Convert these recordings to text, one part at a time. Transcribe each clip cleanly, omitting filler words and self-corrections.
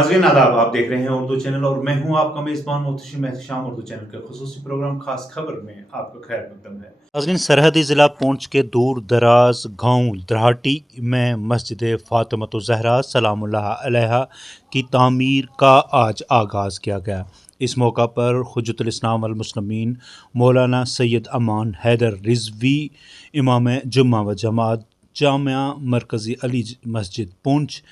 नाज़रीन आदाब, आप देख रहे हैं उर्दू चैनल और मैं हूं आपका मेज़बान मोहतशिम एहतशाम। उर्दू चैनल के खुसूसी प्रोग्राम खास खबर में आपका खैर मकदम है। नाज़रीन, सरहदी ज़िला पूंछ के दूर दराज गांव द्राटी में मस्जिद फ़ातिमत ज़हरा सलामुल्लाह अलैहा की तामीर का आज आगाज़ किया गया। इस मौका पर हुज्जतुल इस्लाम वल मुस्लिमीन मौलाना सैयद अमान हैदर रिजवी इमाम जुम्मा व जमात जामिया मरकज़ी अली मस्जिद पूंछ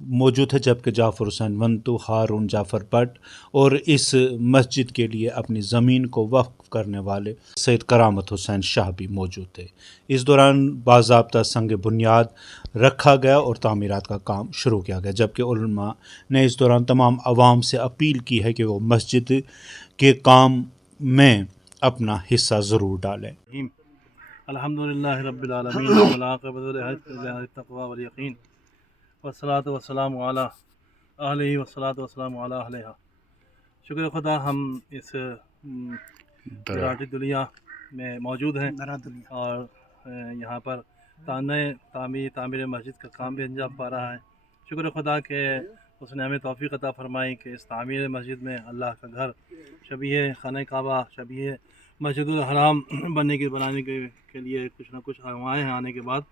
मौजूद है, जबकि जाफ़र हुसैन वंतु, हारून जाफ़र भट्ट और इस मस्जिद के लिए अपनी ज़मीन को वक्फ़ करने वाले सैयद करामत हुसैन शाह भी मौजूद थे। इस दौरान बाज़ाब्ता संग बुनियाद रखा गया और तामीरात का काम शुरू किया गया, जबकि उलमा ने इस दौरान तमाम अवाम से अपील की है कि वो मस्जिद के काम में अपना हिस्सा ज़रूर डालें। अल्हम्दुलिल्लाहि रब्बिल आलमीन वल आक़िबतु लित-तक़वा वल यक़ीन वस्सलातु वस्सलामु अला आलिहि वस्सलातु वस्सलामु अला अहलिहा। शुक्र खुदा हम इस दराटी दुनिया में मौजूद हैं और यहाँ पर तामीर मस्जिद का काम भी अंजाम पा रहा है। शुक्र खुदा के उसने हमें तौफ़ीक़ अता फ़रमाई कि इस तामीर मस्जिद में अल्लाह का घर शबीह खाना काबा शबीह मस्जिदुल हराम बनाने के लिए कुछ ना कुछ हमारे यहाँ आने के बाद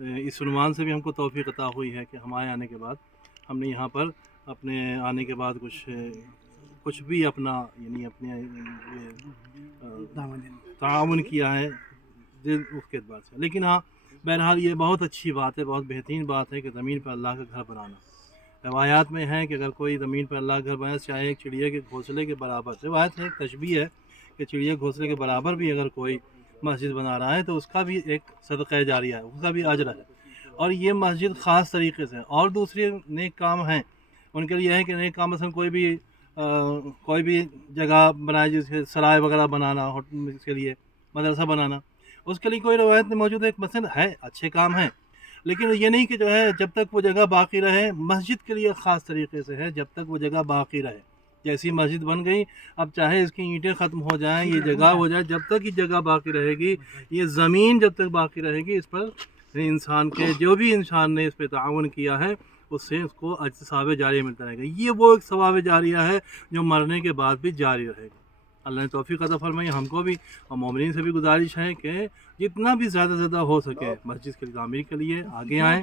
इस उन्वान से भी हमको तौफ़ीक़ अता हुई है कि हमारे आने के बाद हमने यहाँ पर अपने आने के बाद कुछ भी अपना यानी अपने ताउन किया है उसके एतबार से। लेकिन हाँ, बहरहाल ये बहुत अच्छी बात है, बहुत बेहतरीन बात है कि ज़मीन पर अल्लाह का घर बनाना। रवायात में है कि अगर कोई ज़मीन पर अल्लाह का घर बनाए, चाहे एक चिड़िया के घोंसले के बराबर, रवायत है, तशबीह है कि चिड़िया के घोंसले के बराबर भी अगर कोई मस्जिद बना रहा है तो उसका भी एक सदक़ा जारिया है, उसका भी अजर है। और ये मस्जिद ख़ास तरीके से और दूसरे नेक काम हैं उनके लिए है कि नेक काम मसलन कोई भी जगह बनाए, जैसे सराय वगैरह बनाना, इसके लिए मदरसा बनाना, उसके लिए कोई रवायत नहीं मौजूद है। एक मसलन है, अच्छे काम हैं, लेकिन ये नहीं कि जो है जब तक वो जगह बाकी रहे। मस्जिद के लिए ख़ास तरीके से है, जब तक वो जगह बाकी रहे। जैसी मस्जिद बन गई, अब चाहे इसकी ईंटें ख़त्म हो जाएं, ये जगह हो जाए, जब तक ये जगह बाकी रहेगी, ये ज़मीन जब तक बाकी रहेगी, इस पर इंसान के जो भी इंसान ने इस पर ताउन किया है उससे उसको सवाब जारी मिलता रहेगा। ये वो एक सवाब जारिया है जो मरने के बाद भी जारी रहेगा। अल्लाह ने तौफ़ीक़ अता फ़रमाई। हमको भी और मोमिनीन से भी गुजारिश है कि जितना भी ज़्यादा हो सके मस्जिद की तामीर के लिए आगे आएँ,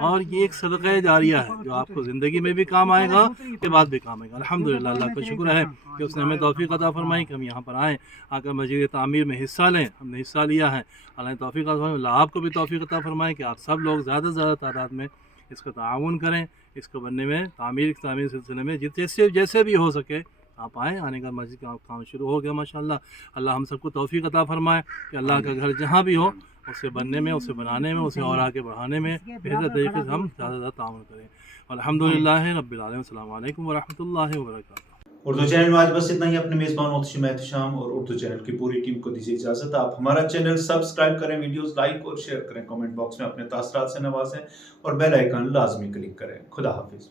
और ये एक सदक़ा जारिया है जो आपको ज़िंदगी में भी काम आएगा, उसके बाद भी काम आएगा। अल्हम्दुलिल्लाह, अल्लाह का शुक्र है कि उसने हमें तौफ़ीक़ अता फ़रमाई कि हम यहाँ पर आएँ, आकर मस्जिद तामीर में हिस्सा लें। हमने हिस्सा लिया है। अल्लाह ने तौफ़ीक़ अता फ़रमाई, अल्लाह आपको भी तौफ़ीक़ अता फ़रमाए कि आप सब लोग ज़्यादा से ज़्यादा तादाद में इसका ताउन करें, इसको बनने में तामीर सिलसिले में जैसे भी हो सके आप आएँ। आने का मस्जिद का काम शुरू हो गया माशाअल्लाह। अल्लाह हम सबको तौफ़ीक़ अता फ़रमाए कि अल्लाह का घर जहाँ भी हो उसे बनने में, उसे बनाने में, उसे और आगे बढ़ाने में बेहतर तरीके से हम ज़्यादा ताउन करें। अल्हम्दुलिल्लाह रब्बिल आलमीन। अस्सलामु अलैकुम व रहमतुल्लाहि व बरकातुहू। उर्दू चैनल में आज बस इतना ही। अपने मेज़बान मोहतशिम एहतशाम और उर्दू चैनल की पूरी टीम को दीजिए इजाज़त। आप हमारा चैनल सब्सक्राइब करें, वीडियोस लाइक और शेयर करें, कमेंट बॉक्स में अपने तासरात से नवाजें और बेल आइकन लाजमी क्लिक करें। खुदा हाफिज़।